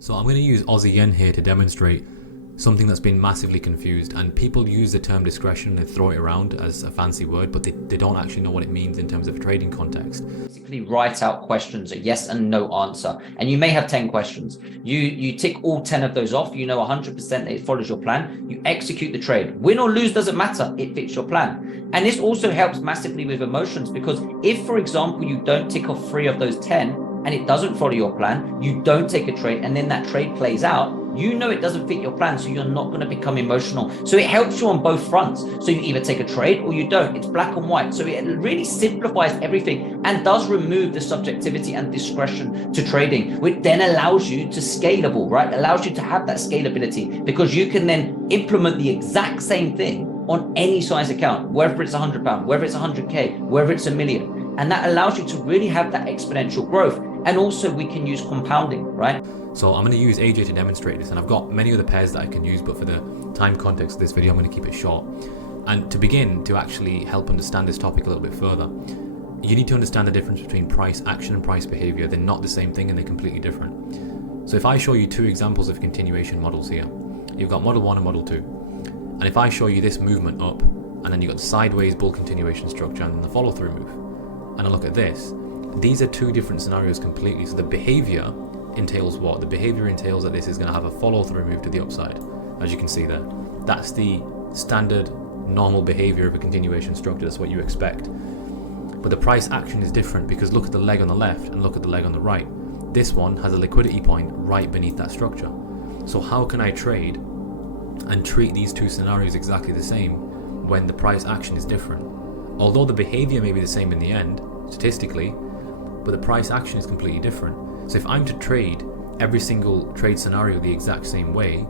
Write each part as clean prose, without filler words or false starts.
So I'm going to use Aussie yen here to demonstrate something that's been massively confused, and people use the term discretion and throw it around as a fancy word, but they don't actually know what it means in terms of a trading context. Basically write out questions, a yes and no answer, and you may have 10 questions. You tick all 10 of those off, you know 100% that it follows your plan, you execute the trade. Win or lose doesn't matter, it fits your plan. And this also helps massively with emotions, because if, for example, you don't tick off 3 of those 10 and it doesn't follow your plan, you don't take a trade, and then that trade plays out, you know it doesn't fit your plan, so you're not going to become emotional. So it helps you on both fronts. So you either take a trade or you don't. It's black and white. So it really simplifies everything and does remove the subjectivity and discretion to trading, which then allows you to scalable, right? Allows you to have that scalability, because you can then implement the exact same thing on any size account, whether it's £100, whether it's 100K, whether it's $1 million. And that allows you to really have that exponential growth. And also we can use compounding, right? So I'm going to use AJ to demonstrate this, and I've got many other pairs that I can use, but for the time context of this video, I'm going to keep it short. And to begin, to actually help understand this topic a little bit further, you need to understand the difference between price action and price behavior. They're not the same thing and they're completely different. So if I show you 2 examples of continuation models here, you've got model 1 and model 2. And if I show you this movement up, and then you've got the sideways bull continuation structure and then the follow through move, and I look at this, these are 2 different scenarios completely. So the behavior entails what? The behavior entails that this is going to have a follow through move to the upside, as you can see there. That's the standard normal behavior of a continuation structure. That's what you expect. But the price action is different, because look at the leg on the left and look at the leg on the right. This one has a liquidity point right beneath that structure. So how can I trade and treat these 2 scenarios exactly the same when the price action is different? Although the behavior may be the same in the end, statistically, but the price action is completely different. So if I'm to trade every single trade scenario the exact same way,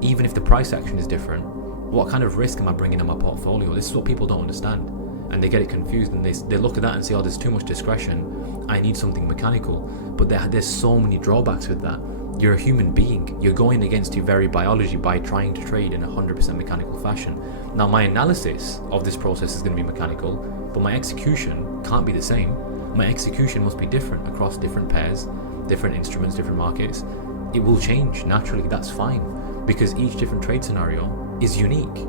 even if the price action is different, what kind of risk am I bringing in my portfolio? This is what people don't understand, and they get it confused, and they look at that and say, oh, there's too much discretion, I need something mechanical. But there's so many drawbacks with that. You're a human being. You're going against your very biology by trying to trade in a 100% mechanical fashion. Now, my analysis of this process is going to be mechanical, but my execution can't be the same. My execution must be different across different pairs, different instruments, different markets. It will change naturally, that's fine, because each different trade scenario is unique.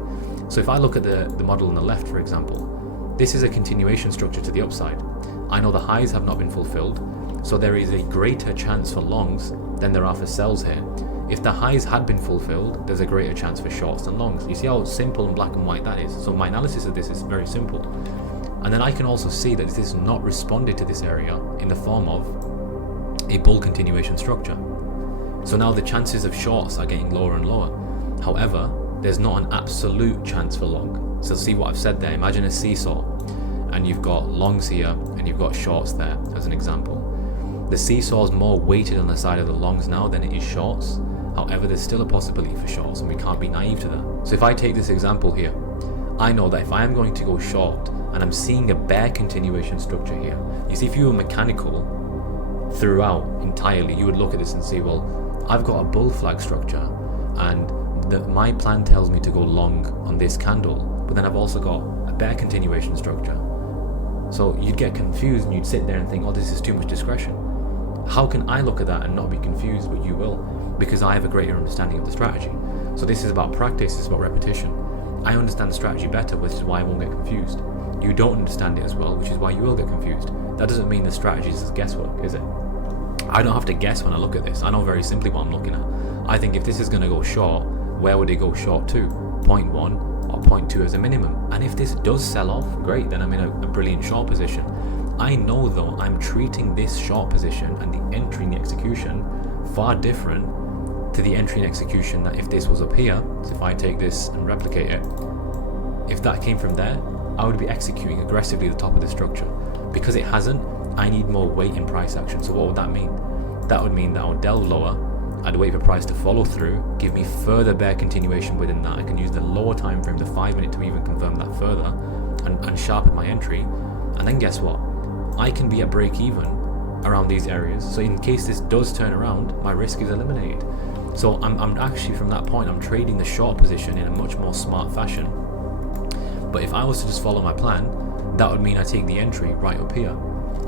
So if I look at the model on the left, for example, this is a continuation structure to the upside. I know the highs have not been fulfilled, so there is a greater chance for longs than there are for sells here. If the highs had been fulfilled, there's a greater chance for shorts than longs. You see how simple and black and white that is? So my analysis of this is very simple. And then I can also see that this is not responded to this area in the form of a bull continuation structure. So now the chances of shorts are getting lower and lower. However, there's not an absolute chance for long. So see what I've said there? Imagine a seesaw, and you've got longs here and you've got shorts there as an example. The seesaw is more weighted on the side of the longs now than it is shorts. However, there's still a possibility for shorts, and we can't be naive to that. So if I take this example here, I know that if I am going to go short and I'm seeing a bear continuation structure here, you see, if you were mechanical throughout entirely, you would look at this and say, well, I've got a bull flag structure and my plan tells me to go long on this candle, but then I've also got a bear continuation structure. So you'd get confused and you'd sit there and think, oh, this is too much discretion. How can I look at that and not be confused? But you will, because I have a greater understanding of the strategy. So this is about practice, it's about repetition. I understand the strategy better, which is why I won't get confused. You don't understand it as well, which is why you will get confused. That doesn't mean the strategy is guesswork, is it? I don't have to guess when I look at this. I know very simply what I'm looking at. I think if this is going to go short, where would it go short to? 0.1 or 0.2 as a minimum. And if this does sell off, great, then I'm in a brilliant short position. I know though, I'm treating this short position and the entry and the execution far different to the entry and execution that if this was up here. So if I take this and replicate it, if that came from there, I would be executing aggressively at the top of the structure. Because it hasn't, I need more weight in price action. So what would that mean? That would mean that I would delve lower, I'd wait for price to follow through, give me further bear continuation within that. I can use the lower time frame, the 5 minute, to even confirm that further and sharpen my entry. And then guess what? I can be at break even around these areas. So in case this does turn around, my risk is eliminated. So I'm actually, from that point, I'm trading the short position in a much more smart fashion. But if I was to just follow my plan, that would mean I take the entry right up here.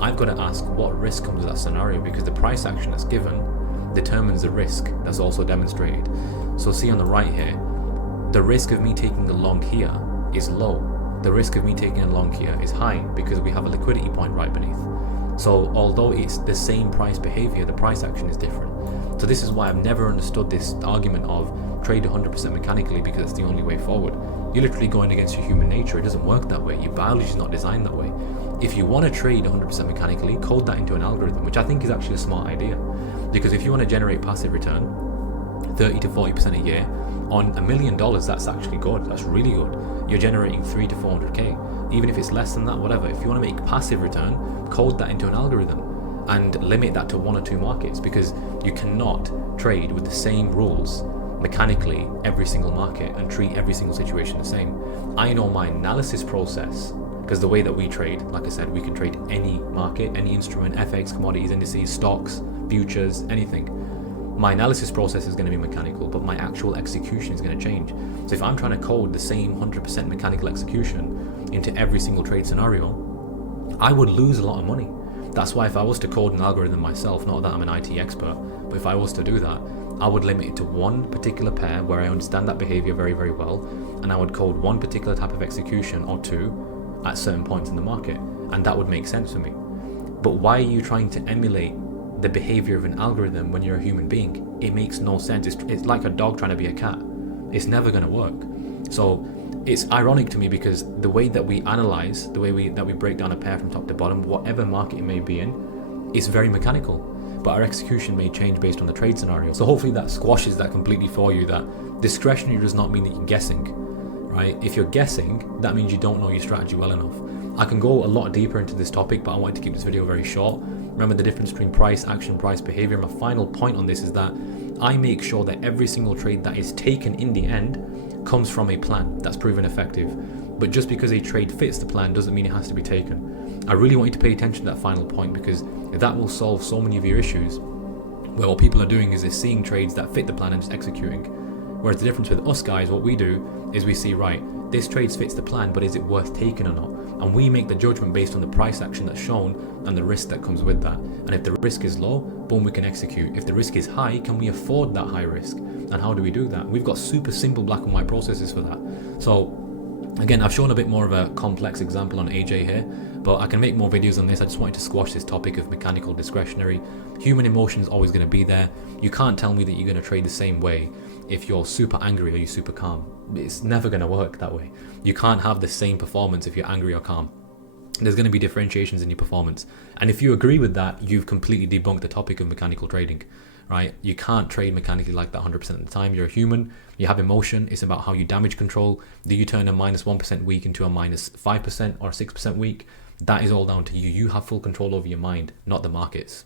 I've got to ask what risk comes with that scenario, because the price action that's given determines the risk that's also demonstrated. So see on the right here, the risk of me taking a long here is low. The risk of me taking a long here is high because we have a liquidity point right beneath. So although it's the same price behavior, the price action is different. So this is why I've never understood this argument of trade 100% mechanically because it's the only way forward. You're literally going against your human nature. It doesn't work that way. Your biology is not designed that way. If you want to trade 100% mechanically, code that into an algorithm, which I think is actually a smart idea. Because if you want to generate passive return 30 to 40% a year on $1 million, that's actually good. That's really good. You're generating 3 to 400k. Even if it's less than that, whatever. If you want to make passive return, code that into an algorithm and limit that to 1 or 2 markets, because you cannot trade with the same rules mechanically every single market and treat every single situation the same. I know my analysis process, because the way that we trade, like I said, we can trade any market, any instrument, FX, commodities, indices, stocks, futures, anything. My analysis process is going to be mechanical, but my actual execution is going to change. So if I'm trying to code the same 100% mechanical execution into every single trade scenario, I would lose a lot of money. That's why if I was to code an algorithm myself, not that I'm an IT expert, but if I was to do that, I would limit it to one particular pair where I understand that behavior very, very well, and I would code one particular type of execution or two at certain points in the market, and that would make sense for me. But why are you trying to emulate the behavior of an algorithm when you're a human being? It makes no sense. It's like a dog trying to be a cat. It's never going to work. So it's ironic to me because the way that we analyze, the way that we break down a pair from top to bottom, whatever market it may be in, is very mechanical. But our execution may change based on the trade scenario. So hopefully that squashes that completely for you, that discretionary does not mean that you're guessing, right? If you're guessing, that means you don't know your strategy well enough. I can go a lot deeper into this topic, but I wanted to keep this video very short. Remember the difference between price action, price behavior. My final point on this is that I make sure that every single trade that is taken in the end comes from a plan that's proven effective. But just because a trade fits the plan doesn't mean it has to be taken. I really want you to pay attention to that final point, because that will solve so many of your issues, where what people are doing is they're seeing trades that fit the plan and just executing. Whereas the difference with us guys, what we do is we see, right, this trade fits the plan, but is it worth taking or not? And we make the judgment based on the price action that's shown and the risk that comes with that. And if the risk is low, boom, we can execute. If the risk is high, can we afford that high risk? And how do we do that? We've got super simple black and white processes for that. So again, I've shown a bit more of a complex example on AJ here, but I can make more videos on this. I just wanted to squash this topic of mechanical discretionary. Human emotion is always going to be there. You can't tell me that you're going to trade the same way if you're super angry or you're super calm. It's never going to work that way. You can't have the same performance if you're angry or calm. There's going to be differentiations in your performance. And if you agree with that, you've completely debunked the topic of mechanical trading, right? You can't trade mechanically like that 100% of the time. You're a human. You have emotion. It's about how you damage control. Do you turn a minus 1% week into a minus 5% or 6% week? That is all down to you. You have full control over your mind, not the markets.